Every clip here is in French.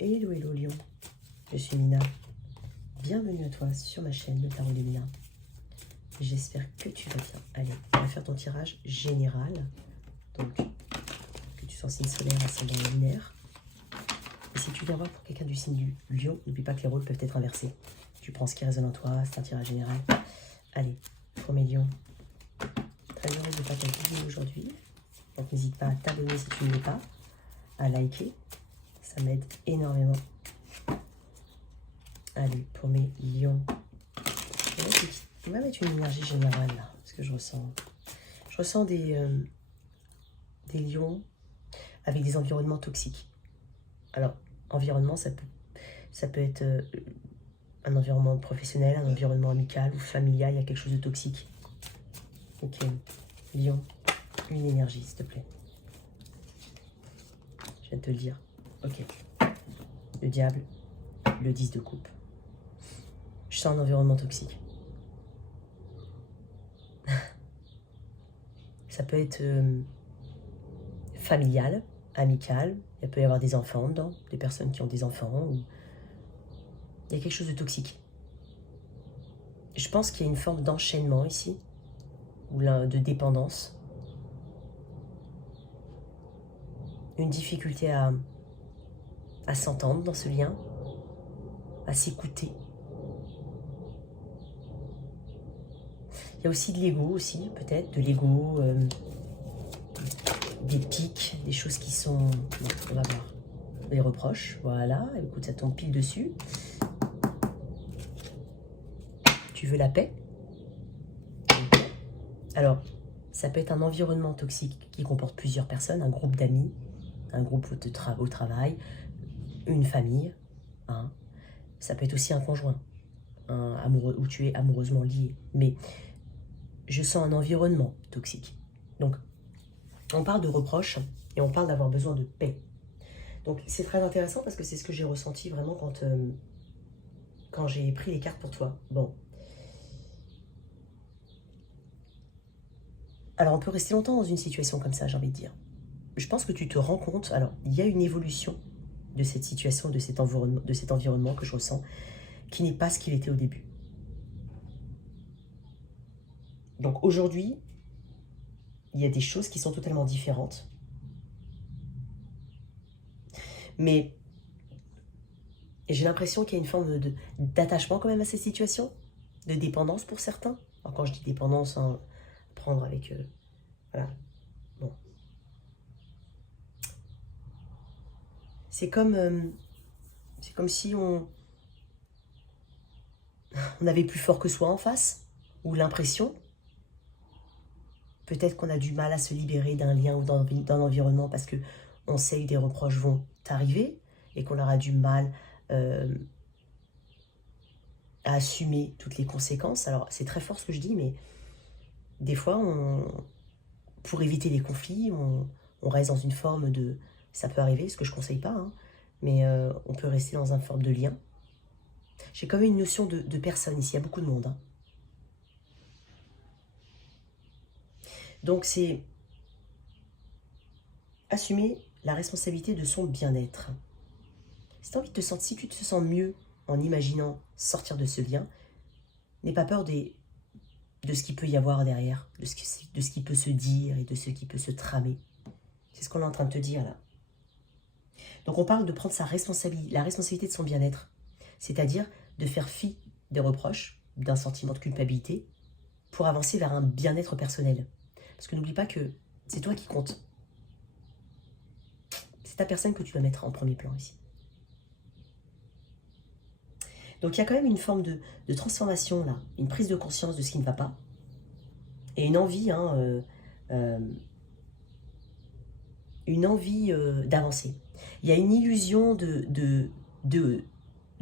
Hello, hello Lion, je suis Mina. Bienvenue à toi sur ma chaîne Le Tarot de Mina. J'espère que tu vas bien. Allez, on va faire ton tirage général. Donc, que tu sois signe solaire, ascendant lunaire. Et si tu viens voir pour quelqu'un du signe du Lion, n'oublie pas que les rôles peuvent être inversés. Tu prends ce qui résonne en toi, c'est un tirage général. Allez, premier Lion. Très heureuse de faire ta vidéo aujourd'hui. Donc n'hésite pas à t'abonner si tu ne l'es pas, à liker. Ça m'aide énormément. Allez, pour mes lions, on va mettre une énergie générale là, parce que je ressens des lions avec des environnements toxiques. Alors, environnement, ça peut être un environnement professionnel, un environnement amical ou familial, il y a quelque chose de toxique. Ok, lion, une énergie, s'il te plaît. Je viens de te le dire. Ok, le diable, le 10 de coupe. Je sens un environnement toxique. Ça peut être familial, amical. Il peut y avoir des enfants dedans, des personnes qui ont des enfants. Ou... il y a quelque chose de toxique. Je pense qu'il y a une forme d'enchaînement ici, ou de dépendance. Une difficulté à s'entendre dans ce lien, à s'écouter. Il y a aussi de l'ego aussi, peut-être, de l'ego, des pics, des choses qui sont... Bon, on va voir. Des reproches, voilà, écoute, ça tombe pile dessus. Tu veux la paix? Alors, ça peut être un environnement toxique qui comporte plusieurs personnes, un groupe d'amis, un groupe au travail, une famille, hein. Ça peut être aussi un conjoint, un amoureux, où tu es amoureusement lié. Mais je sens un environnement toxique. Donc, on parle de reproches et on parle d'avoir besoin de paix. Donc, c'est très intéressant parce que c'est ce que j'ai ressenti vraiment quand j'ai pris les cartes pour toi. Bon. Alors, on peut rester longtemps dans une situation comme ça, j'ai envie de dire. Je pense que tu te rends compte, alors, il y a une évolution de cette situation, de cet environnement que je ressens, qui n'est pas ce qu'il était au début. Donc, aujourd'hui, il y a des choses qui sont totalement différentes. Mais j'ai l'impression qu'il y a une forme d'attachement quand même à ces situations, de dépendance pour certains. Alors, quand je dis dépendance, hein, prendre avec... voilà. Bon. C'est comme si on avait plus fort que soi en face, ou l'impression. Peut-être qu'on a du mal à se libérer d'un lien ou d'un environnement parce que on sait que des reproches vont arriver et qu'on aura du mal à assumer toutes les conséquences. Alors, c'est très fort ce que je dis, mais des fois, pour éviter les conflits, on reste dans une forme de... Ça peut arriver, ce que je ne conseille pas, hein, mais on peut rester dans une forme de lien. J'ai quand même une notion de personne ici, il y a beaucoup de monde. Hein. Donc, c'est assumer la responsabilité de son bien-être. Si tu te sens mieux en imaginant sortir de ce lien, n'aie pas peur de ce qu'il peut y avoir derrière, de ce qui peut se dire et de ce qui peut se tramer. C'est ce qu'on est en train de te dire là. Donc on parle de prendre la responsabilité de son bien-être, c'est-à-dire de faire fi des reproches, d'un sentiment de culpabilité, pour avancer vers un bien-être personnel. Parce que n'oublie pas que c'est toi qui compte. C'est ta personne que tu dois mettre en premier plan ici. Donc il y a quand même une forme de transformation là, une prise de conscience de ce qui ne va pas, et une envie, d'avancer. Il y a une illusion de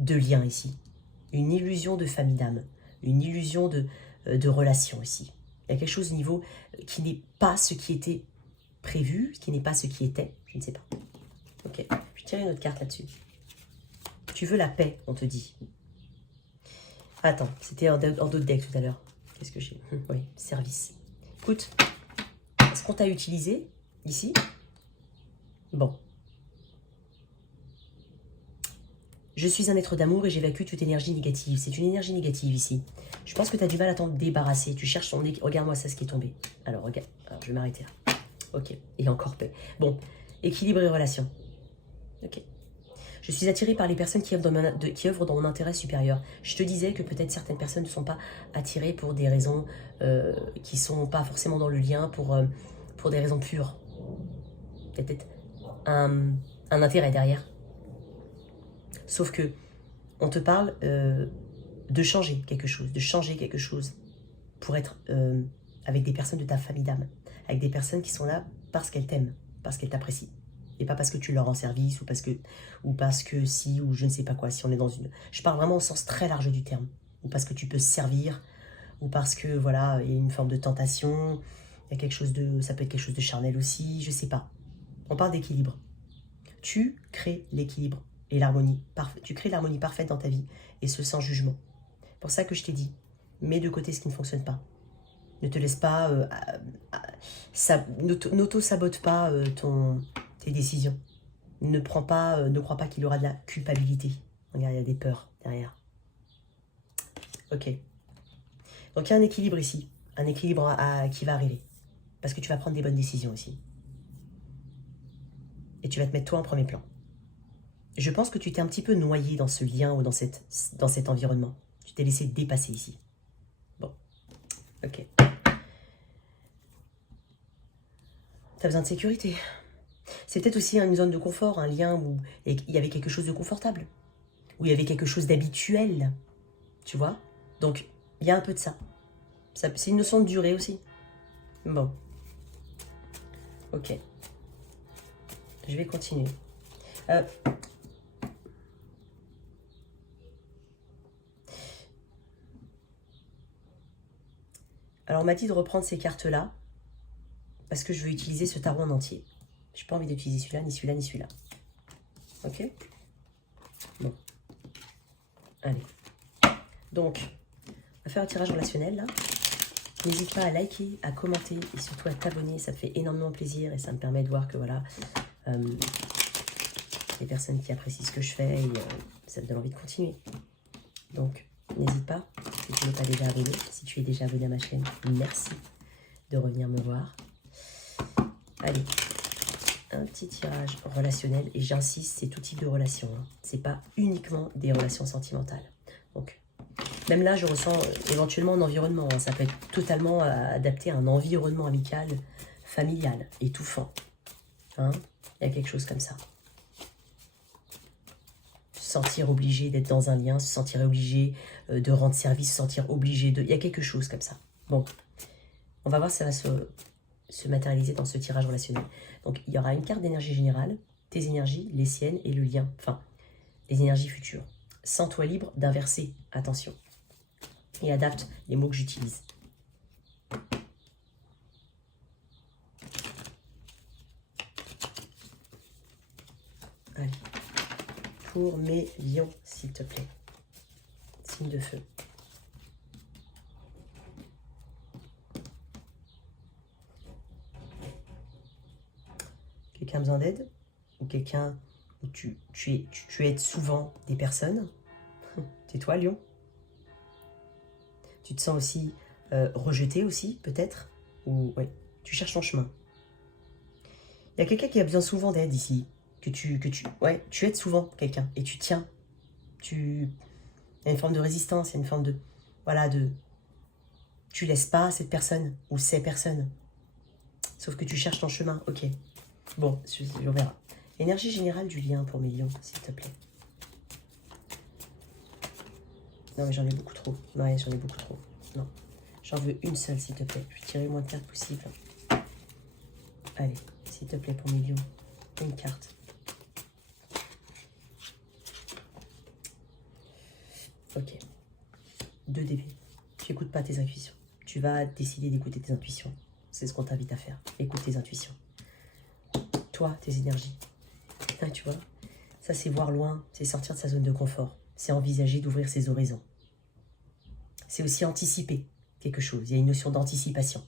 lien ici, une illusion de famille d'âme, une illusion de relation ici. Il y a quelque chose au niveau qui n'est pas ce qui était prévu, qui n'est pas ce qui était, je ne sais pas. Ok, je vais tirer une autre carte là-dessus. Tu veux la paix, on te dit. Attends, c'était en d'autres decks tout à l'heure. Qu'est-ce que j'ai? Oui, service. Écoute, est-ce qu'on t'a utilisé ici? Bon. Je suis un être d'amour et j'évacue toute énergie négative. C'est une énergie négative ici. Je pense que tu as du mal à t'en débarrasser. Tu cherches ton... Regarde-moi ça, ce qui est tombé. Alors, regarde. Alors, je vais m'arrêter là. Ok. Et encore peu. Bon. Équilibre et relation. Ok. Je suis attirée par les personnes qui œuvrent dans mon intérêt supérieur. Je te disais que peut-être certaines personnes ne sont pas attirées pour des raisons qui ne sont pas forcément dans le lien, pour des raisons pures. Peut-être un intérêt derrière. Sauf que on te parle de changer quelque chose pour être avec des personnes de ta famille d'âme, avec des personnes qui sont là parce qu'elles t'aiment, parce qu'elles t'apprécient. Et pas parce que tu leur rends service ou parce que si ou je ne sais pas quoi, si on est dans une... Je parle vraiment au sens très large du terme. Ou parce que tu peux servir, ou parce que voilà, il y a une forme de tentation, il y a quelque chose de... Ça peut être quelque chose de charnel aussi, je sais pas. On parle d'équilibre. Tu crées l'équilibre et l'harmonie. Tu crées l'harmonie parfaite dans ta vie, et ce sans jugement. C'est pour ça que je t'ai dit, mets de côté ce qui ne fonctionne pas. Ne te laisse pas... n'auto-sabote pas tes décisions. Ne crois pas qu'il y aura de la culpabilité. Regarde, il y a des peurs derrière. Ok. Donc il y a un équilibre ici. Un équilibre qui va arriver. Parce que tu vas prendre des bonnes décisions aussi. Et tu vas te mettre toi en premier plan. Je pense que tu t'es un petit peu noyé dans ce lien ou dans cet environnement. Tu t'es laissé dépasser ici. Bon. Ok. Tu as besoin de sécurité. C'est peut-être aussi une zone de confort, un lien où il y avait quelque chose de confortable, où il y avait quelque chose d'habituel, tu vois. Donc, il y a un peu de ça. C'est une notion de durée aussi. Bon. Ok. Je vais continuer. Alors, on m'a dit de reprendre ces cartes-là, parce que je veux utiliser ce tarot en entier. J'ai pas envie d'utiliser celui-là, ni celui-là, ni celui-là. Ok? Bon. Allez. Donc, on va faire un tirage relationnel, là. N'hésite pas à liker, à commenter et surtout à t'abonner. Ça me fait énormément plaisir et ça me permet de voir que, voilà, les personnes qui apprécient ce que je fais et ça me donne envie de continuer. Donc, n'hésite pas, si tu n'es pas déjà abonné. Si tu es déjà abonné à ma chaîne, merci de revenir me voir. Allez. Un petit tirage relationnel, et j'insiste, c'est tout type de relation. Hein. C'est pas uniquement des relations sentimentales. Donc, même là, je ressens éventuellement un environnement. Hein. Ça peut être totalement adapté à un environnement amical, familial, étouffant. Hein. Il y a quelque chose comme ça. Se sentir obligé d'être dans un lien, se sentir obligé de rendre service, se sentir obligé de... Il y a quelque chose comme ça. Bon, on va voir si ça va se matérialiser dans ce tirage relationnel. Donc, il y aura une carte d'énergie générale, tes énergies, les siennes et le lien. Enfin, les énergies futures. Sens-toi libre d'inverser, attention. Et adapte les mots que j'utilise. Allez. Pour mes lions, s'il te plaît. Signe de feu. Quelqu'un a besoin d'aide? Ou quelqu'un où tu aides souvent des personnes? C'est toi, Lion? Tu te sens aussi rejeté aussi, peut-être? Ou ouais, tu cherches ton chemin. Il y a quelqu'un qui a besoin souvent d'aide ici. Tu aides souvent quelqu'un et tu tiens. Il y a une forme de résistance, il y a une forme de... Voilà, tu laisses pas cette personne ou ces personnes. Sauf que tu cherches ton chemin, ok. Bon, on verra. Énergie générale du lien pour mes lions, s'il te plaît. Non, mais j'en ai beaucoup trop. Ouais, j'en ai beaucoup trop. Non, j'en veux une seule, s'il te plaît. Je vais tirer le moins de cartes possible. Allez, s'il te plaît, pour mes lions. Une carte. Ok. 2 débits. Tu n'écoutes pas tes intuitions. Tu vas décider d'écouter tes intuitions. C'est ce qu'on t'invite à faire. Écoute tes intuitions. Toi, tes énergies. Ah, tu vois, ça c'est voir loin, c'est sortir de sa zone de confort. C'est envisager d'ouvrir ses horizons. C'est aussi anticiper quelque chose. Il y a une notion d'anticipation.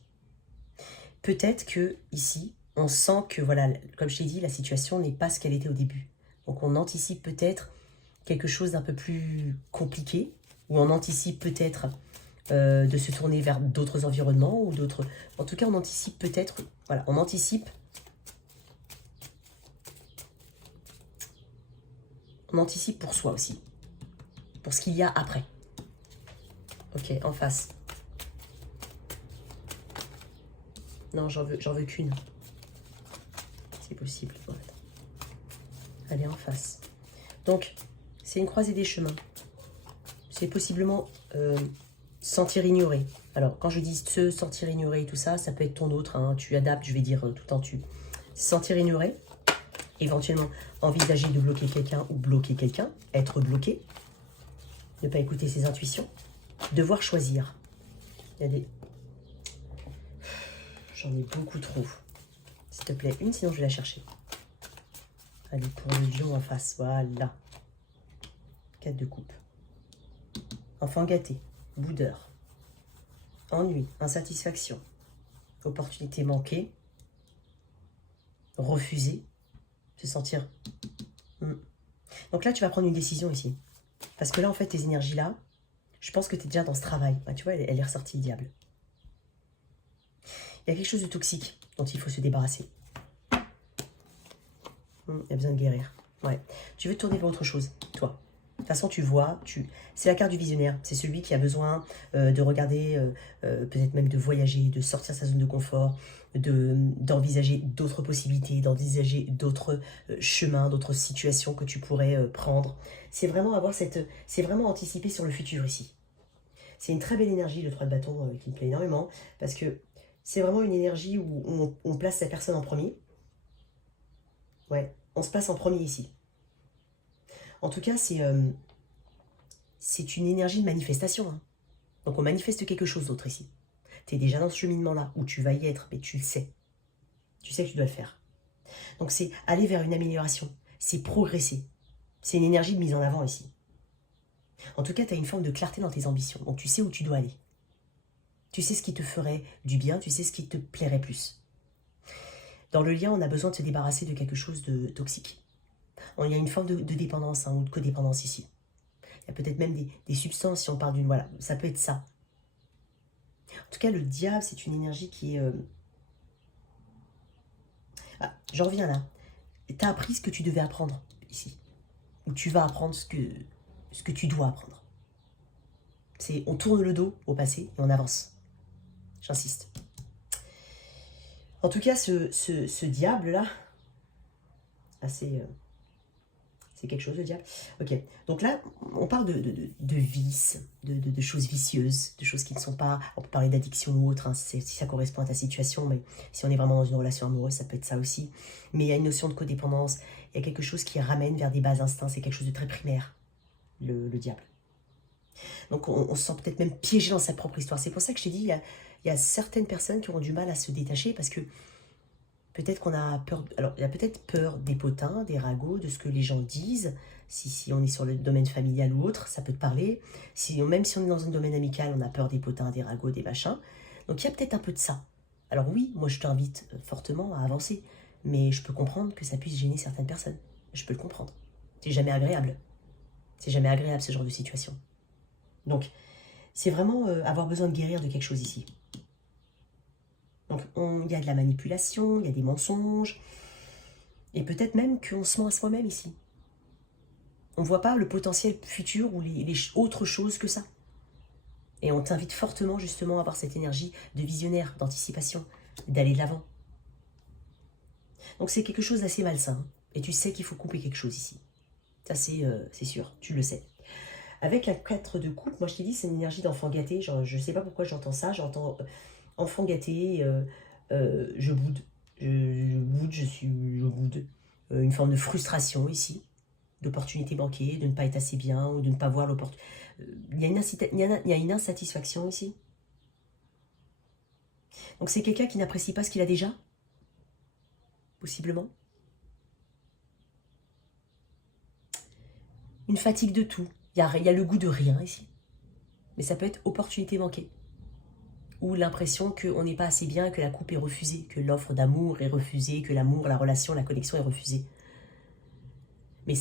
Peut-être que ici, on sent que, voilà, comme je t'ai dit, la situation n'est pas ce qu'elle était au début. Donc on anticipe peut-être quelque chose d'un peu plus compliqué, où on anticipe peut-être de se tourner vers d'autres environnements ou d'autres... En tout cas, on anticipe peut-être... Voilà, on anticipe... On anticipe pour soi aussi. Pour ce qu'il y a après. Ok, en face. Non, j'en veux qu'une. C'est possible. Bon, allez, en face. Donc, c'est une croisée des chemins. C'est possiblement sentir ignoré. Alors, quand je dis se sentir ignoré et tout ça, ça peut être ton autre. Hein, tu adaptes, je vais dire tout en tu. Sentir ignoré. Éventuellement, envisager de bloquer quelqu'un ou bloquer quelqu'un. Être bloqué. Ne pas écouter ses intuitions. Devoir choisir. Il y a des... J'en ai beaucoup trop. S'il te plaît, une, sinon je vais la chercher. Allez, pour le lion en face. Voilà. 4 de coupe. Enfant gâté. Boudeur. Ennui. Insatisfaction. Opportunité manquée. Refuser. Se sentir... Donc là, tu vas prendre une décision ici. Parce que là, en fait, tes énergies-là, je pense que tu es déjà dans ce travail. Tu vois, elle est ressortie, le diable. Il y a quelque chose de toxique dont il faut se débarrasser. Il y a besoin de guérir. Ouais. Tu veux te tourner vers autre chose, toi. De toute façon, tu vois, c'est la carte du visionnaire. C'est celui qui a besoin de regarder, peut-être même de voyager, de sortir de sa zone de confort, d'envisager d'autres possibilités, d'envisager d'autres chemins, d'autres situations que tu pourrais prendre. C'est vraiment c'est vraiment anticiper sur le futur ici. C'est une très belle énergie, le 3 de bâton, qui me plaît énormément, parce que c'est vraiment une énergie où on place la personne en premier. Ouais, on se place en premier ici. En tout cas, c'est une énergie de manifestation. Hein. Donc on manifeste quelque chose d'autre ici. Tu es déjà dans ce cheminement-là, où tu vas y être, mais tu le sais. Tu sais que tu dois le faire. Donc c'est aller vers une amélioration. C'est progresser. C'est une énergie de mise en avant ici. En tout cas, tu as une forme de clarté dans tes ambitions. Donc tu sais où tu dois aller. Tu sais ce qui te ferait du bien, tu sais ce qui te plairait plus. Dans le lien, on a besoin de se débarrasser de quelque chose de toxique. Il y a une forme de dépendance, hein, ou de codépendance ici. Il y a peut-être même des substances, si on parle d'une... Voilà, ça peut être ça. En tout cas, le diable, c'est une énergie qui est... Ah, j'en reviens là. Tu as appris ce que tu devais apprendre ici. Ou tu vas apprendre ce que tu dois apprendre. On tourne le dos au passé et on avance. J'insiste. En tout cas, ce diable-là, c'est quelque chose, le diable. Ok, donc là, on parle de vices, de choses vicieuses, de choses qui ne sont pas... On peut parler d'addiction ou autre, hein, si ça correspond à ta situation, mais si on est vraiment dans une relation amoureuse, ça peut être ça aussi. Mais il y a une notion de codépendance, il y a quelque chose qui ramène vers des bas instincts, c'est quelque chose de très primaire, le diable. Donc on se sent peut-être même piégé dans sa propre histoire. C'est pour ça que je t'ai dit, il y a certaines personnes qui auront du mal à se détacher parce que peut-être qu'on a peur... Alors, il y a peut-être peur des potins, des ragots, de ce que les gens disent. Si on est sur le domaine familial ou autre, ça peut te parler. Même si on est dans un domaine amical, on a peur des potins, des ragots, des machins. Donc, il y a peut-être un peu de ça. Alors oui, moi, je t'invite fortement à avancer. Mais je peux comprendre que ça puisse gêner certaines personnes. Je peux le comprendre. C'est jamais agréable. C'est jamais agréable, ce genre de situation. Donc, c'est vraiment avoir besoin de guérir de quelque chose ici. Donc, il y a de la manipulation, il y a des mensonges, et peut-être même qu'on se ment à soi-même ici. On ne voit pas le potentiel futur ou les autres choses que ça. Et on t'invite fortement justement à avoir cette énergie de visionnaire, d'anticipation, d'aller de l'avant. Donc c'est quelque chose d'assez malsain, et tu sais qu'il faut couper quelque chose ici. Ça c'est sûr, tu le sais. Avec la 4 de coupe, moi je t'ai dit c'est une énergie d'enfant gâté, genre, je ne sais pas pourquoi j'entends ça, j'entends... enfant gâté, je boude. Je boude. Une forme de frustration ici, d'opportunité manquée, de ne pas être assez bien, ou de ne pas voir l'opportunité. Il y a une insatisfaction ici. Donc c'est quelqu'un qui n'apprécie pas ce qu'il a déjà, possiblement. Une fatigue de tout. Il y a le goût de rien ici. Mais ça peut être opportunité manquée. Ou l'impression qu'on n'est pas assez bien, que la coupe est refusée, que l'offre d'amour est refusée, que l'amour, la relation, la connexion est refusée. Mais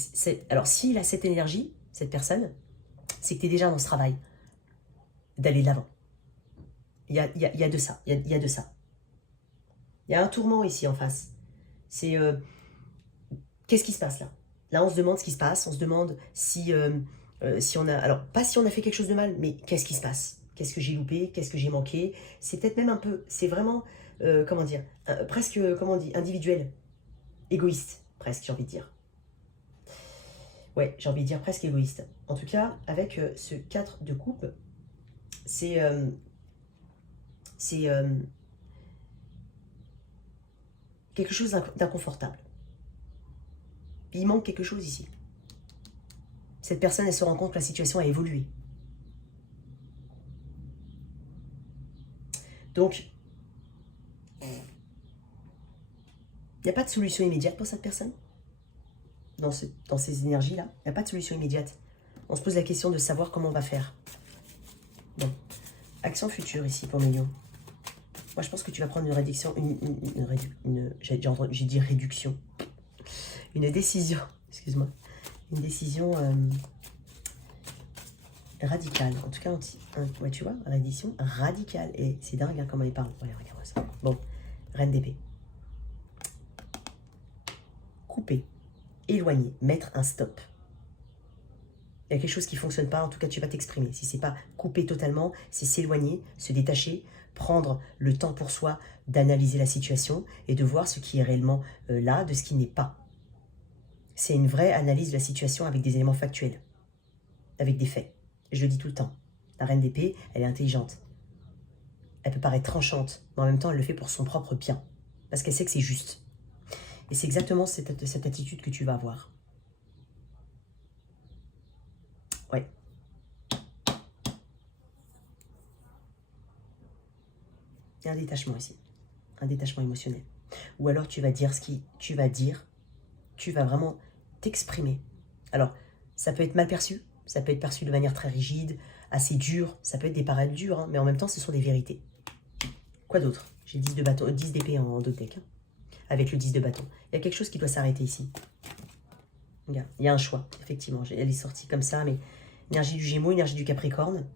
alors, s'il a cette énergie, cette personne, c'est que tu es déjà dans ce travail d'aller de l'avant. Il y a de ça. Il y a de ça. Il y a un tourment ici en face. C'est... qu'est-ce qui se passe là? Là, on se demande ce qui se passe. On se demande si on a... Alors, pas si on a fait quelque chose de mal, mais qu'est-ce qui se passe? Qu'est-ce que j'ai loupé? Qu'est-ce que j'ai manqué? C'est peut-être même un peu... C'est vraiment... comment dire? Presque, comment on dit? Individuel. Égoïste, presque, j'ai envie de dire. Ouais, j'ai envie de dire presque égoïste. En tout cas, avec ce 4 de coupe, c'est quelque chose d'inconfortable. Il manque quelque chose ici. Cette personne, elle se rend compte que la situation a évolué. Donc, il n'y a pas de solution immédiate pour cette personne dans ces énergies-là. Il n'y a pas de solution immédiate. On se pose la question de savoir comment on va faire. Bon. Action future ici pour Million. Moi, je pense que tu vas prendre une réduction, j'ai dit réduction. Une décision, excuse-moi. Une décision radicale. En tout cas, ouais, tu vois, rédition radicale. Et c'est dingue hein, comment il parle. Ouais, regarde ça. Bon, reine d'épée. Couper, éloigner, mettre un stop. Il y a quelque chose qui ne fonctionne pas, en tout cas tu vas t'exprimer. Si ce n'est pas couper totalement, c'est s'éloigner, se détacher, prendre le temps pour soi d'analyser la situation et de voir ce qui est réellement là, de ce qui n'est pas. C'est une vraie analyse de la situation avec des éléments factuels, avec des faits. Et je le dis tout le temps, la reine d'épée, elle est intelligente. Elle peut paraître tranchante, mais en même temps elle le fait pour son propre bien, parce qu'elle sait que c'est juste. Et c'est exactement cette attitude que tu vas avoir. Ouais. Il y a un détachement ici. Un détachement émotionnel. Ou alors tu vas dire ce qui... Tu vas vraiment t'exprimer. Alors, ça peut être mal perçu. Ça peut être perçu de manière très rigide, assez dure. Ça peut être des paroles dures, hein, mais en même temps, ce sont des vérités. Quoi d'autre? J'ai 10 de bâton, 10 d'épée en dos de deck. Hein, avec le 10 de bâton. Il y a quelque chose qui doit s'arrêter ici. Regarde, il y a un choix, effectivement. Elle est sortie comme ça, mais énergie du Gémeaux, énergie du Capricorne.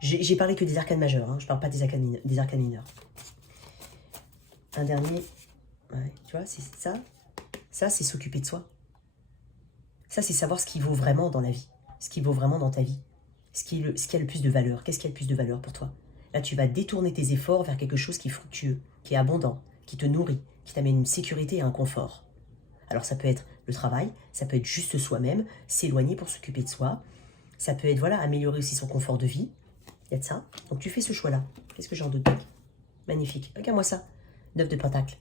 J'ai parlé que des arcanes majeures, hein. Je ne parle pas des arcanes mineurs. Un dernier, ouais, tu vois, c'est ça. Ça, c'est s'occuper de soi. Ça, c'est savoir ce qui vaut vraiment dans la vie. Ce qui vaut vraiment dans ta vie. Ce qui a le plus de valeur. Qu'est-ce qui a le plus de valeur pour toi? Là, tu vas détourner tes efforts vers quelque chose qui est fructueux, qui est abondant, qui te nourrit, qui t'amène une sécurité et un confort. Alors, ça peut être le travail, ça peut être juste soi-même, s'éloigner pour s'occuper de soi. Ça peut être, voilà, améliorer aussi son confort de vie. Il y a de ça. Donc, tu fais ce choix-là. Qu'est-ce que j'ai en dos de deck? Magnifique. Regarde-moi ça. 9 de pentacle.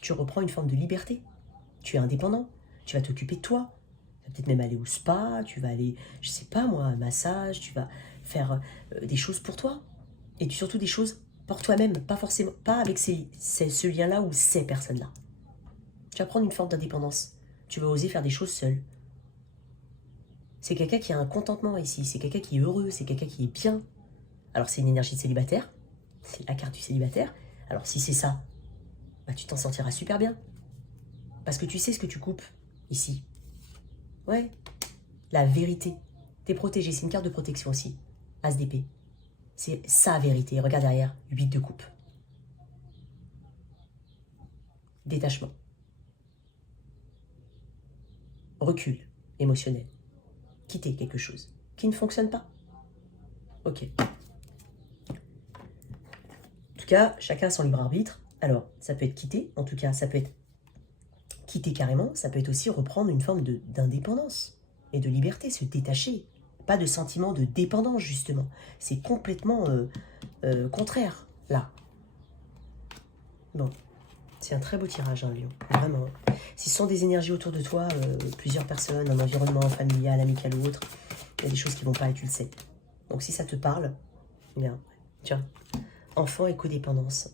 Tu reprends une forme de liberté. Tu es indépendant. Tu vas t'occuper de toi. Tu vas peut-être même aller au spa. Tu vas aller, je sais pas moi, un massage. Tu vas faire des choses pour toi. Et surtout des choses pour toi-même. Pas forcément, pas avec ce lien-là ou ces personnes-là. Tu vas prendre une forme d'indépendance. Tu vas oser faire des choses seul. C'est quelqu'un qui a un contentement ici. C'est quelqu'un qui est heureux. C'est quelqu'un qui est bien. Alors, c'est une énergie de célibataire. C'est la carte du célibataire. Alors, si c'est ça, bah, tu t'en sentiras super bien. Parce que tu sais ce que tu coupes ici. Ouais. La vérité. T'es protégé. C'est une carte de protection aussi. As d'épée. C'est sa vérité. Regarde derrière. 8 de coupe. Détachement. Recul émotionnel. Quitter quelque chose qui ne fonctionne pas. Ok. En tout cas, chacun a son libre arbitre. Alors, ça peut être quitter. En tout cas, ça peut être quitter carrément. Ça peut être aussi reprendre une forme d'indépendance et de liberté, se détacher. Pas de sentiment de dépendance, justement. C'est complètement contraire, là. Bon. C'est un très beau tirage, hein, Lion. Vraiment. Si ce sont des énergies autour de toi, plusieurs personnes, un environnement familial, amical ou autre, il y a des choses qui ne vont pas et tu le sais. Donc si ça te parle, bien, tiens, enfant et codépendance.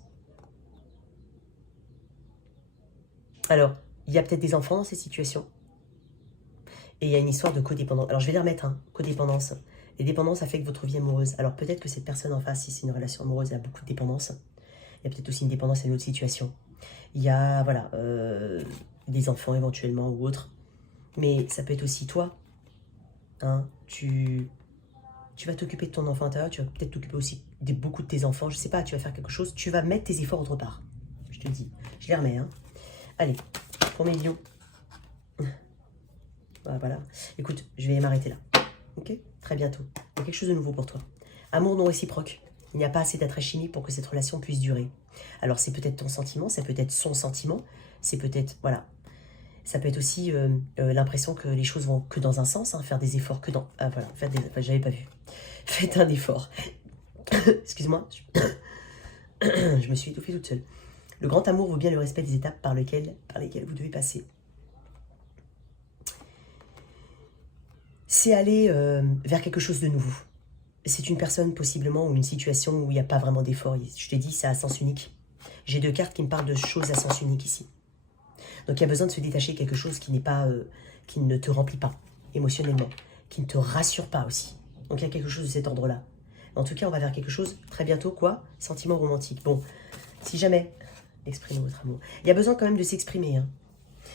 Alors, il y a peut-être des enfants dans ces situations. Et il y a une histoire de codépendance. Alors je vais les remettre, hein, codépendance. Les dépendances affectent votre vie amoureuse. Alors peut-être que cette personne en face, si c'est une relation amoureuse, elle a beaucoup de dépendance. Il y a peut-être aussi une dépendance à une autre situation. Il y a, voilà, des enfants éventuellement ou autres. Mais ça peut être aussi toi. Hein, tu vas t'occuper de ton enfant intérieur, tu vas peut-être t'occuper aussi de beaucoup de tes enfants. Je sais pas, tu vas faire quelque chose. Tu vas mettre tes efforts autre part. Je te le dis. Je les remets. Hein. Allez, pour mes lions. Voilà. Écoute, je vais m'arrêter là. Ok? Très bientôt. Il y a quelque chose de nouveau pour toi. Amour non réciproque. Il n'y a pas assez d'attrait chimique pour que cette relation puisse durer. Alors c'est peut-être ton sentiment, c'est peut-être son sentiment, c'est peut-être, voilà. Ça peut être aussi l'impression que les choses vont que dans un sens, hein, faire des efforts que dans... Ah voilà, j'avais pas vu. Faites un effort. Excuse-moi, je me suis étouffée toute seule. Le grand amour vaut bien le respect des étapes par lesquelles vous devez passer. C'est aller vers quelque chose de nouveau. C'est une personne possiblement ou une situation où il n'y a pas vraiment d'effort. Je t'ai dit, c'est à sens unique. J'ai 2 cartes qui me parlent de choses à sens unique ici. Donc il y a besoin de se détacher de quelque chose qui n'est pas, qui ne te remplit pas émotionnellement, qui ne te rassure pas aussi. Donc il y a quelque chose de cet ordre-là. En tout cas, on va vers quelque chose très bientôt, quoi? Sentiment romantique. Bon, si jamais, exprimez votre amour. Il y a besoin quand même de s'exprimer. Hein.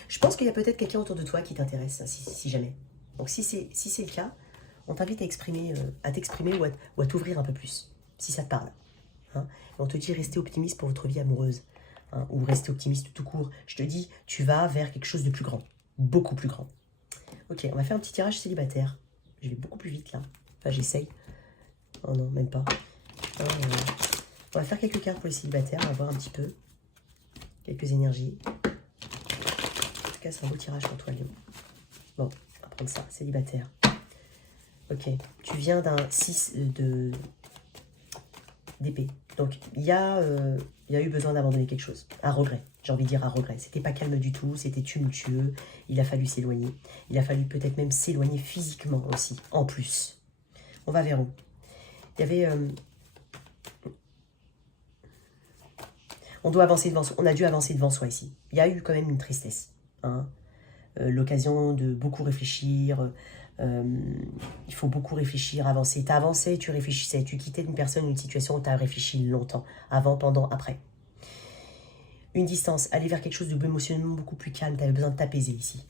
Je pense qu'il y a peut-être quelqu'un autour de toi qui t'intéresse, hein, si jamais. Donc si c'est le cas, on t'invite à t'exprimer ou à t'ouvrir un peu plus, si ça te parle. Hein. Et on te dit restez optimiste pour votre vie amoureuse. Hein, ou rester optimiste tout court. Je te dis, tu vas vers quelque chose de plus grand. Beaucoup plus grand. Ok, on va faire un petit tirage célibataire. Je vais beaucoup plus vite là. Enfin, j'essaye. Oh non, même pas. On va faire quelques cartes pour les célibataires. On va voir un petit peu. Quelques énergies. En tout cas, c'est un beau tirage pour toi, Lion. Bon, on va prendre ça. Célibataire. Ok, tu viens d'un 6 d'épée. Donc, il y a eu besoin d'abandonner quelque chose. Un regret. J'ai envie de dire un regret. C'était pas calme du tout, c'était tumultueux. Il a fallu s'éloigner. Il a fallu peut-être même s'éloigner physiquement aussi, en plus. On va vers où? Il y avait... on a dû avancer devant soi ici. Il y a eu quand même une tristesse. Hein. L'occasion de beaucoup réfléchir... il faut beaucoup réfléchir, avancer. Tu as avancé, tu réfléchissais, tu quittais une personne, une situation où tu as réfléchi longtemps, avant, pendant, après. Une distance, aller vers quelque chose de émotionnellement beaucoup plus calme, tu avais besoin de t'apaiser ici.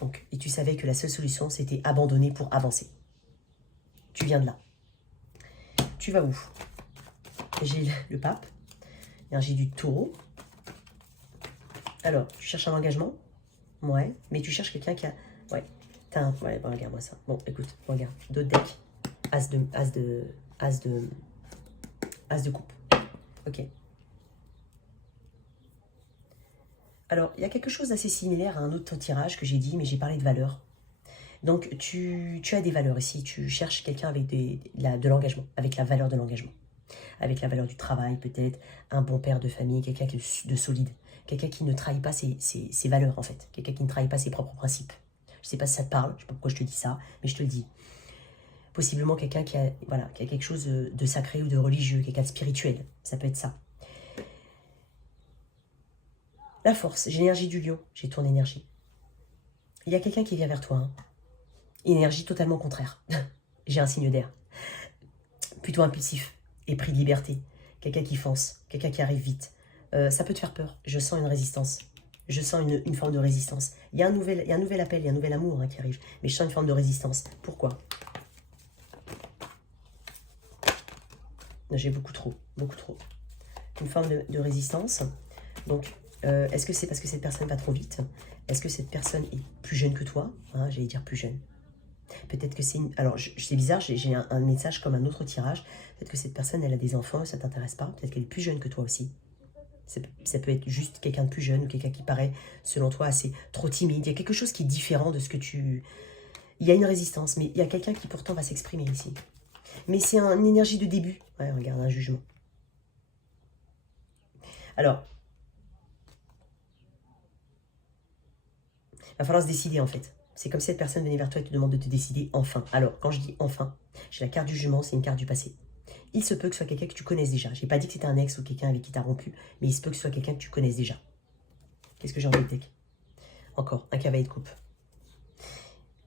Donc, et tu savais que la seule solution, c'était abandonner pour avancer. Tu viens de là. Tu vas où? J'ai le pape, énergie du taureau. Alors, tu cherches un engagement? Ouais, mais tu cherches quelqu'un qui a... Ouais. Ouais, bon, regarde-moi ça. Bon, écoute, regarde. D'autres decks. As de coupe. Ok. Alors, il y a quelque chose d'assez similaire à un autre tirage que j'ai dit, mais j'ai parlé de valeurs. Donc, tu as des valeurs ici. Tu cherches quelqu'un avec de l'engagement, avec la valeur de l'engagement. Avec la valeur du travail, peut-être. Un bon père de famille, quelqu'un de solide. Quelqu'un qui ne trahit pas ses valeurs, en fait. Quelqu'un qui ne trahit pas ses propres principes. Je ne sais pas si ça te parle, je ne sais pas pourquoi je te dis ça, mais je te le dis. Possiblement quelqu'un qui a quelque chose de sacré ou de religieux, quelqu'un de spirituel. Ça peut être ça. La force, j'ai l'énergie du lion, j'ai ton énergie. Il y a quelqu'un qui vient vers toi. Hein. Énergie totalement contraire. J'ai un signe d'air. Plutôt impulsif, épris de liberté. Quelqu'un qui fonce, quelqu'un qui arrive vite. Ça peut te faire peur. Je sens une résistance. Je sens une forme de résistance. Il y a un nouvel appel, il y a un nouvel amour qui arrive. Mais je sens une forme de résistance. Pourquoi? J'ai beaucoup trop. Une forme de résistance. Donc, est-ce que c'est parce que cette personne va trop vite? Est-ce que cette personne est plus jeune que toi? Hein, j'allais dire plus jeune. Peut-être que c'est une... Alors, c'est bizarre, j'ai un message comme un autre tirage. Peut-être que cette personne, elle a des enfants, ça ne t'intéresse pas. Peut-être qu'elle est plus jeune que toi aussi. Ça peut être juste quelqu'un de plus jeune ou quelqu'un qui paraît, selon toi, assez trop timide. Il y a quelque chose qui est différent de ce que tu... Il y a une résistance, mais il y a quelqu'un qui pourtant va s'exprimer ici. Mais c'est une énergie de début. Ouais, regarde, un jugement. Alors, il va falloir se décider en fait. C'est comme si cette personne venait vers toi et te demande de te décider enfin. Alors, quand je dis enfin, j'ai la carte du jugement, c'est une carte du passé. Il se peut que ce soit quelqu'un que tu connaisses déjà. Je n'ai pas dit que c'était un ex ou quelqu'un avec qui tu as rompu, mais il se peut que ce soit quelqu'un que tu connaisses déjà. Qu'est-ce que j'ai envie de dire? Encore, un cavalier de coupe.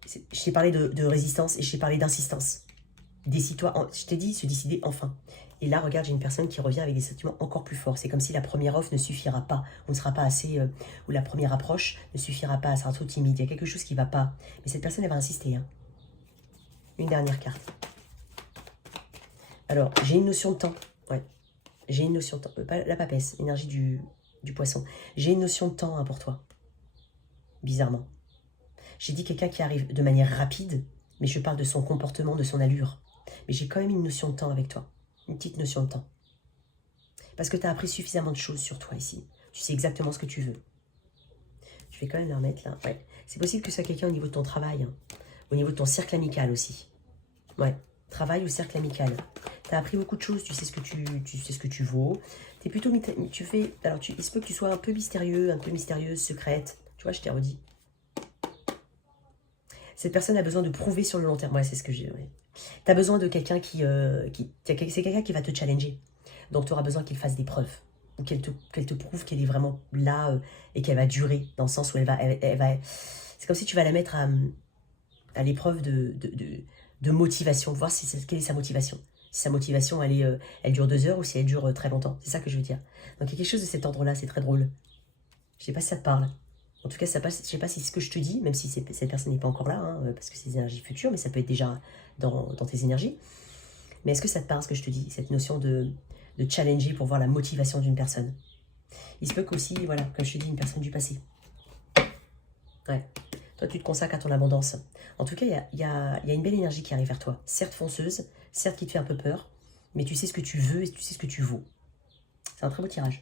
Je t'ai parlé de résistance et je t'ai parlé d'insistance. Décide-toi, je t'ai dit se décider enfin. Et là, regarde, j'ai une personne qui revient avec des sentiments encore plus forts. C'est comme si la première offre ne suffira pas. On ne sera pas assez... ou la première approche ne suffira pas. Ça sera trop timide. Il y a quelque chose qui ne va pas. Mais cette personne, elle va insister. Hein. Une dernière carte. Alors, j'ai une notion de temps. Ouais. J'ai une notion de temps. La papesse, énergie du poisson. J'ai une notion de temps hein, pour toi. Bizarrement. J'ai dit quelqu'un qui arrive de manière rapide, mais je parle de son comportement, de son allure. Mais j'ai quand même une notion de temps avec toi. Une petite notion de temps. Parce que tu as appris suffisamment de choses sur toi ici. Tu sais exactement ce que tu veux. Je vais quand même la remettre là. Ouais. C'est possible que ce soit quelqu'un au niveau de ton travail. Hein. Au niveau de ton cercle amical aussi. Ouais. Travail ou cercle amical. Tu as appris beaucoup de choses. Tu sais ce que tu sais ce que tu vaux. Tu es plutôt... Tu fais... Alors, il se peut que tu sois un peu mystérieux, un peu mystérieuse, secrète. Tu vois, je t'ai redit. Cette personne a besoin de prouver sur le long terme. Ouais, c'est ce que j'ai... Ouais. Tu as besoin de quelqu'un c'est quelqu'un qui va te challenger. Donc, tu auras besoin qu'il fasse des preuves. Ou qu'elle te prouve qu'elle est vraiment là et qu'elle va durer. Dans le sens où elle va... C'est comme si tu vas la mettre à l'épreuve de motivation. Voir quelle est sa motivation. Si sa motivation, elle dure 2 heures ou si elle dure très longtemps. C'est ça que je veux dire. Donc, il y a quelque chose de cet ordre-là. C'est très drôle. Je sais pas si ça te parle. En tout cas, je ne sais pas si ce que je te dis, même si cette personne n'est pas encore là, hein, parce que c'est des énergies futures, mais ça peut être déjà dans tes énergies. Mais est-ce que ça te parle ce que je te dis, cette notion de challenger pour voir la motivation d'une personne? Il se peut qu'aussi, voilà, comme je te dis, une personne du passé. Ouais. Toi, tu te consacres à ton abondance. En tout cas, il y a une belle énergie qui arrive vers toi. Certes fonceuse, certes qui te fait un peu peur, mais tu sais ce que tu veux et tu sais ce que tu vaux. C'est un très beau tirage.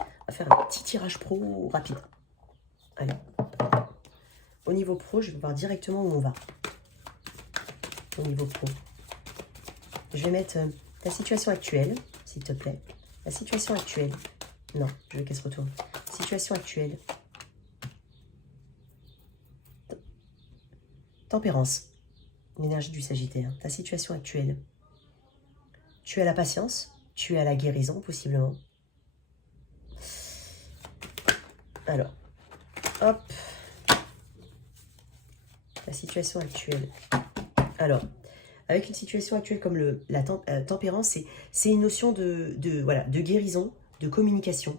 On va faire un petit tirage pro rapide. Allez. Au niveau pro, je vais voir directement où on va. Au niveau pro. Je vais mettre ta situation actuelle, s'il te plaît. La situation actuelle. Non, je veux qu'elle se retourne. Situation actuelle. Tempérance. L'énergie du Sagittaire. Ta situation actuelle. Tu as la patience. Tu as la guérison, possiblement. Alors, hop. La situation actuelle. Alors, avec une situation actuelle comme la tempérance, c'est une notion de guérison, de communication.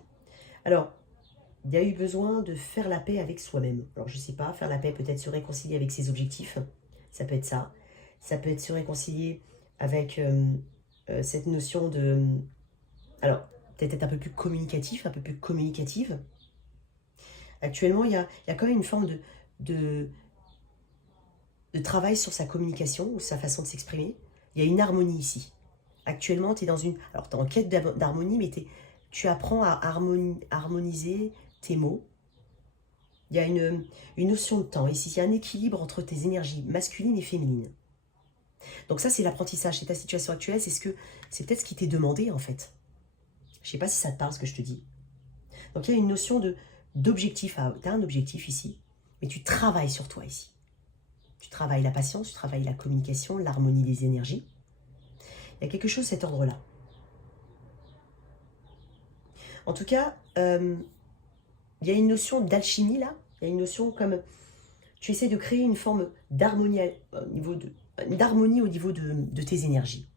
Alors, il y a eu besoin de faire la paix avec soi-même. Alors, je ne sais pas, faire la paix, peut-être se réconcilier avec ses objectifs. Ça peut être ça. Ça peut être se réconcilier avec cette notion de... Alors, peut-être être un peu plus communicatif, un peu plus communicative. Actuellement, il y a quand même une forme de travail sur sa communication ou sa façon de s'exprimer. Il y a une harmonie ici. Actuellement, tu es dans une... Alors, tu es en quête d'harmonie, mais tu apprends à harmoniser tes mots. Il y a une notion de temps. Ici, il y a un équilibre entre tes énergies masculines et féminines. Donc ça, c'est l'apprentissage. C'est ta situation actuelle. C'est peut-être ce qui t'est demandé, en fait. Je ne sais pas si ça te parle, ce que je te dis. Donc, il y a une notion d'objectif. Tu as un objectif ici, mais tu travailles sur toi ici. Tu travailles la patience, tu travailles la communication, l'harmonie des énergies. Il y a quelque chose de cet ordre-là. En tout cas, il y a une notion d'alchimie là. Il y a une notion comme... Tu essaies de créer une forme d'harmonie au niveau de tes énergies.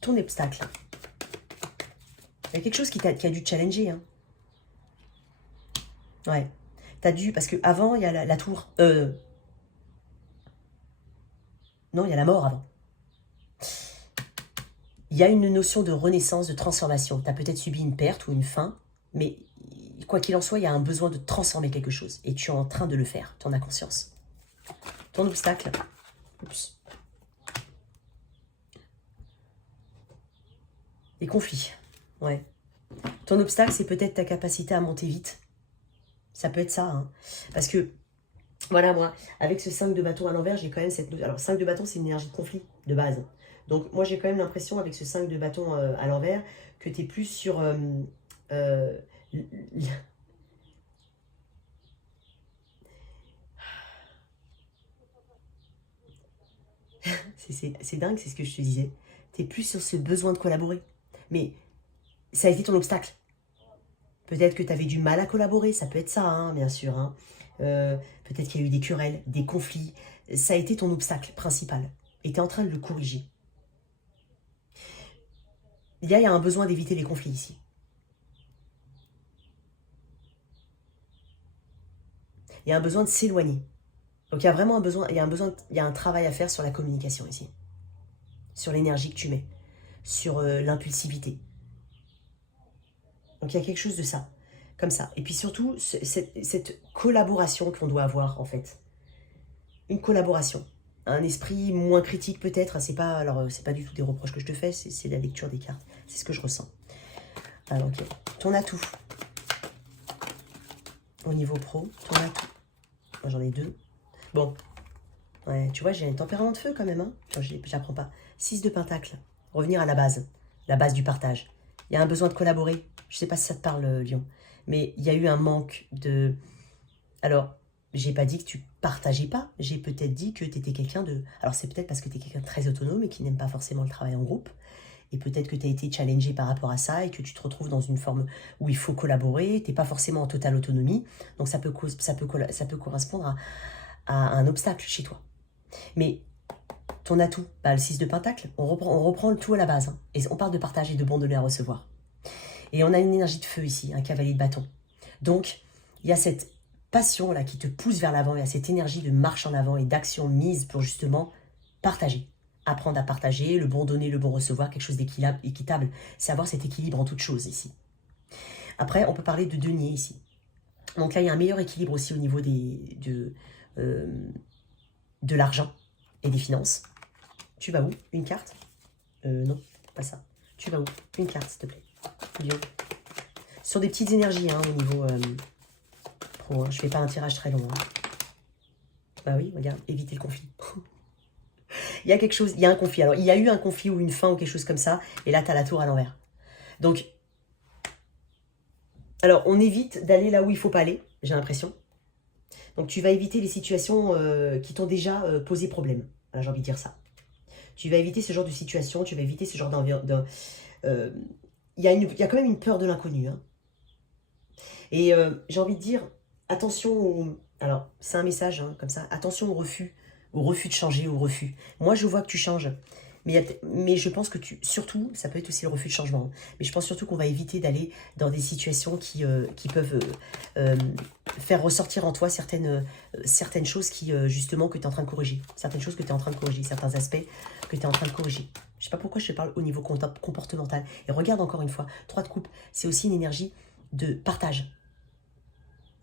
Ton obstacle. Il y a quelque chose qui a dû te challenger. Hein. Ouais. T'as dû... Parce qu'avant, il y a la tour... Non, il y a la mort avant. Il y a une notion de renaissance, de transformation. Tu as peut-être subi une perte ou une fin, mais quoi qu'il en soit, il y a un besoin de transformer quelque chose. Et tu es en train de le faire, tu en as conscience. Ton obstacle. Oups. Les conflits. Ouais. Ton obstacle, c'est peut-être ta capacité à monter vite. Ça peut être ça. Hein. Parce que, voilà, moi, avec ce 5 de bâton à l'envers, j'ai quand même cette... Alors, 5 de bâton, c'est une énergie de conflit, de base. Donc, moi, j'ai quand même l'impression, avec ce 5 de bâton à l'envers, que tu es plus sur... c'est dingue, c'est ce que je te disais. Tu es plus sur ce besoin de collaborer. Mais ça a été ton obstacle. Peut-être que tu avais du mal à collaborer, ça peut être ça, hein, bien sûr. Hein. Peut-être qu'il y a eu des querelles, des conflits. Ça a été ton obstacle principal. Et tu es en train de le corriger. il y a un besoin d'éviter les conflits ici. Il y a un besoin de s'éloigner. Donc il y a vraiment un besoin, il y a un travail à faire sur la communication ici. Sur l'énergie que tu mets. Sur l'impulsivité. Donc il y a quelque chose de ça. Comme ça. Et puis surtout, cette collaboration qu'on doit avoir en fait. Une collaboration. Un esprit moins critique peut-être. C'est pas, alors c'est pas du tout des reproches que je te fais, c'est la lecture des cartes. C'est ce que je ressens. Alors ok. Ton atout. Au niveau pro, ton atout. Moi j'en ai 2. Bon. Ouais, tu vois, j'ai un tempérament de feu quand même. Hein. J'apprends pas. 6 de pentacle. Revenir à la base. La base du partage. Il y a un besoin de collaborer. Je sais pas si ça te parle, Lion. Mais il y a eu un manque de... Alors, j'ai pas dit que tu partageais pas. J'ai peut-être dit que tu étais quelqu'un de... Alors, c'est peut-être parce que tu es quelqu'un de très autonome et qui n'aime pas forcément le travail en groupe. Et peut-être que tu as été challengé par rapport à ça et que tu te retrouves dans une forme où il faut collaborer. Tu n'es pas forcément en totale autonomie. Donc, ça peut correspondre à un obstacle chez toi. Mais ton atout, bah, le 6 de pentacle, on reprend le tout à la base. Hein, et on parle de partage et de bon donner à recevoir. Et on a une énergie de feu ici, un cavalier de bâton. Donc, il y a cette passion là qui te pousse vers l'avant, il y a cette énergie de marche en avant et d'action mise pour justement partager. Apprendre à partager, le bon donner, le bon recevoir, quelque chose d'équitable. C'est avoir cet équilibre en toute chose ici. Après, on peut parler de denier ici. Donc là, il y a un meilleur équilibre aussi au niveau de l'argent et des finances. Tu vas où? Une carte? Non, pas ça. Tu vas où? Une carte, s'il te plaît. Lion. Sur des petites énergies hein, au niveau pro. Hein. Je fais pas un tirage très long. Hein. Bah oui, regarde, éviter le conflit. Il y a quelque chose, il y a un conflit. Alors, il y a eu un conflit ou une fin ou quelque chose comme ça. Et là, tu as la tour à l'envers. Donc, alors, on évite d'aller là où il faut pas aller, j'ai l'impression. Donc, tu vas éviter les situations qui t'ont déjà posé problème. Voilà, j'ai envie de dire ça. Tu vas éviter ce genre de situation, tu vas éviter ce genre d'environnement. Il y a quand même une peur de l'inconnu. Hein. Et j'ai envie de dire, attention, alors c'est un message hein, comme ça, attention au refus de changer, au refus. Moi je vois que tu changes, mais je pense que surtout, ça peut être aussi le refus de changement, hein, mais je pense surtout qu'on va éviter d'aller dans des situations qui peuvent faire ressortir en toi certaines choses qui, justement, que tu es en train de corriger. Certaines choses que tu es en train de corriger, certains aspects que tu es en train de corriger. Je sais pas pourquoi je te parle au niveau comportemental. Et regarde encore une fois, 3 de coupe, c'est aussi une énergie de partage.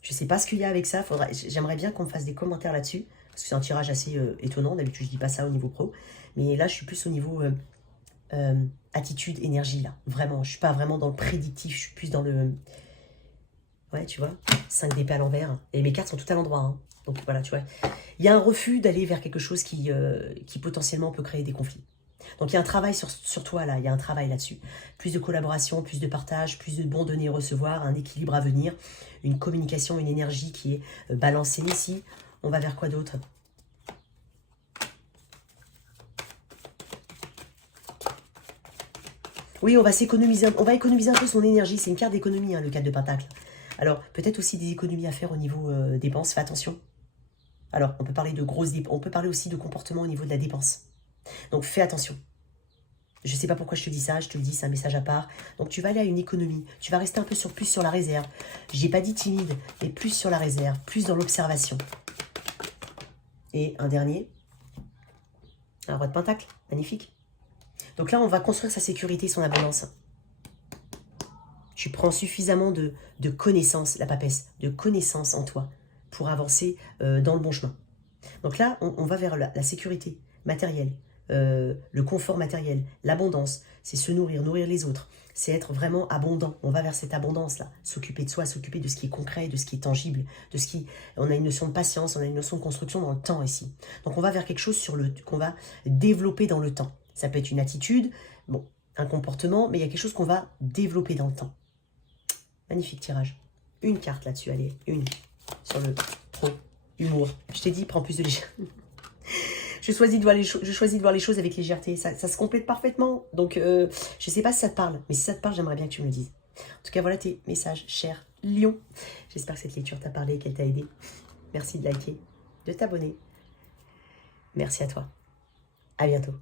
Je sais pas ce qu'il y a avec ça, j'aimerais bien qu'on me fasse des commentaires là-dessus, parce que c'est un tirage assez étonnant, d'habitude je dis pas ça au niveau pro, mais là je suis plus au niveau attitude, énergie là, vraiment, je suis pas vraiment dans le prédictif, je suis plus dans le... Ouais, tu vois, 5 d'épée à l'envers, et mes cartes sont tout à l'endroit, hein. Donc voilà, tu vois, il y a un refus d'aller vers quelque chose qui potentiellement peut créer des conflits. Donc il y a un travail sur toi là, il y a un travail là-dessus. Plus de collaboration, plus de partage, plus de bon donner et recevoir, un équilibre à venir, une communication, une énergie qui est balancée ici. On va vers quoi d'autre? Oui, on va économiser un peu son énergie, c'est une carte d'économie, hein, le 4 de pentacle. Alors peut-être aussi des économies à faire au niveau dépenses, fais attention. Alors on peut parler de grosses dépenses, on peut parler aussi de comportement au niveau de la dépense. Donc fais attention. Je ne sais pas pourquoi je te dis ça, je te le dis, c'est un message à part. Donc tu vas aller à une économie, tu vas rester un peu plus sur la réserve. J'ai pas dit timide, mais plus sur la réserve, plus dans l'observation. Et un dernier, un roi de pentacle, magnifique. Donc là, on va construire sa sécurité, son abondance. Tu prends suffisamment de connaissances, la papesse, de connaissances en toi pour avancer dans le bon chemin. Donc là, on va vers la sécurité matérielle, le confort matériel, l'abondance, c'est se nourrir, nourrir les autres, c'est être vraiment abondant. On va vers cette abondance-là, s'occuper de soi, s'occuper de ce qui est concret, de ce qui est tangible, de ce qui... On a une notion de patience, on a une notion de construction dans le temps ici. Donc on va vers quelque chose qu'on va développer dans le temps. Ça peut être une attitude, bon, un comportement, mais il y a quelque chose qu'on va développer dans le temps. Magnifique tirage. Une carte là-dessus, allez, une, sur le pro, humour. Je t'ai dit, prends plus de légèreté. Je choisis de voir les choses avec légèreté. Ça se complète parfaitement. Donc, je ne sais pas si ça te parle. Mais si ça te parle, j'aimerais bien que tu me le dises. En tout cas, voilà tes messages, cher Lion. J'espère que cette lecture t'a parlé et qu'elle t'a aidé. Merci de liker, de t'abonner. Merci à toi. À bientôt.